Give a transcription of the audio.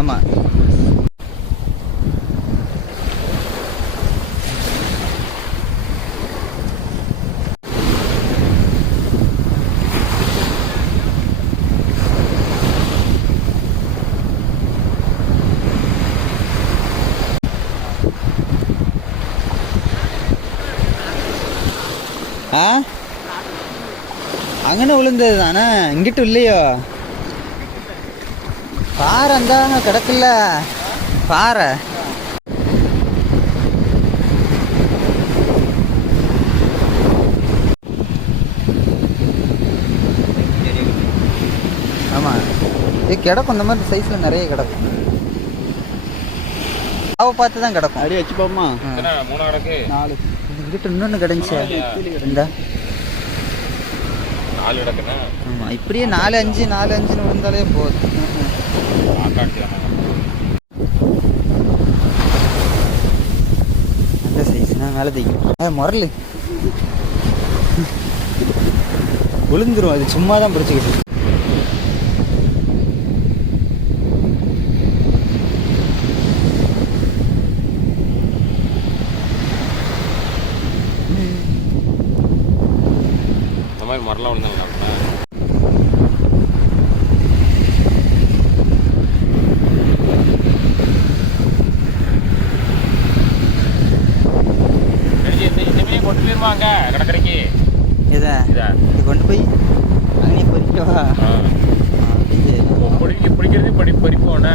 ஆமாம். ஆ அங்கன விழுந்தது தானே, இங்கிட்டு இல்லையோ? பாறை அந்த கிடக்குல்ல பாறை. ஆமாம், இது கிடக்கும். இந்த மாதிரி சைஸில் நிறைய கிடக்கும். அவ பார்த்து தான் கிடக்கும். அப்படியே வச்சு போமா. 3 கிடக்கு. 4 இங்கிட்ட இன்னொன்று கிடந்துச்சு. இந்த 4 கிடக்குண்ணா. ஆமாம், இப்படியே 4 5 4 5ன்னு விழுந்தாலே போதும். நல்ல சைஸ்னா மேலே தைக்கும். முரல் விழுந்துரும், அது சும்மா தான் பிடிச்சிக்கிட்டு. இந்த மாதிரி மரலாம் விழுந்தாங்களா? கொண்டு போயிருவாங்க கடற்கரைக்கு. இதை இது கொண்டு போய் அங்கேயே பொறிக்கவா? பிடிக்கிறது பறிப்போண்ணே.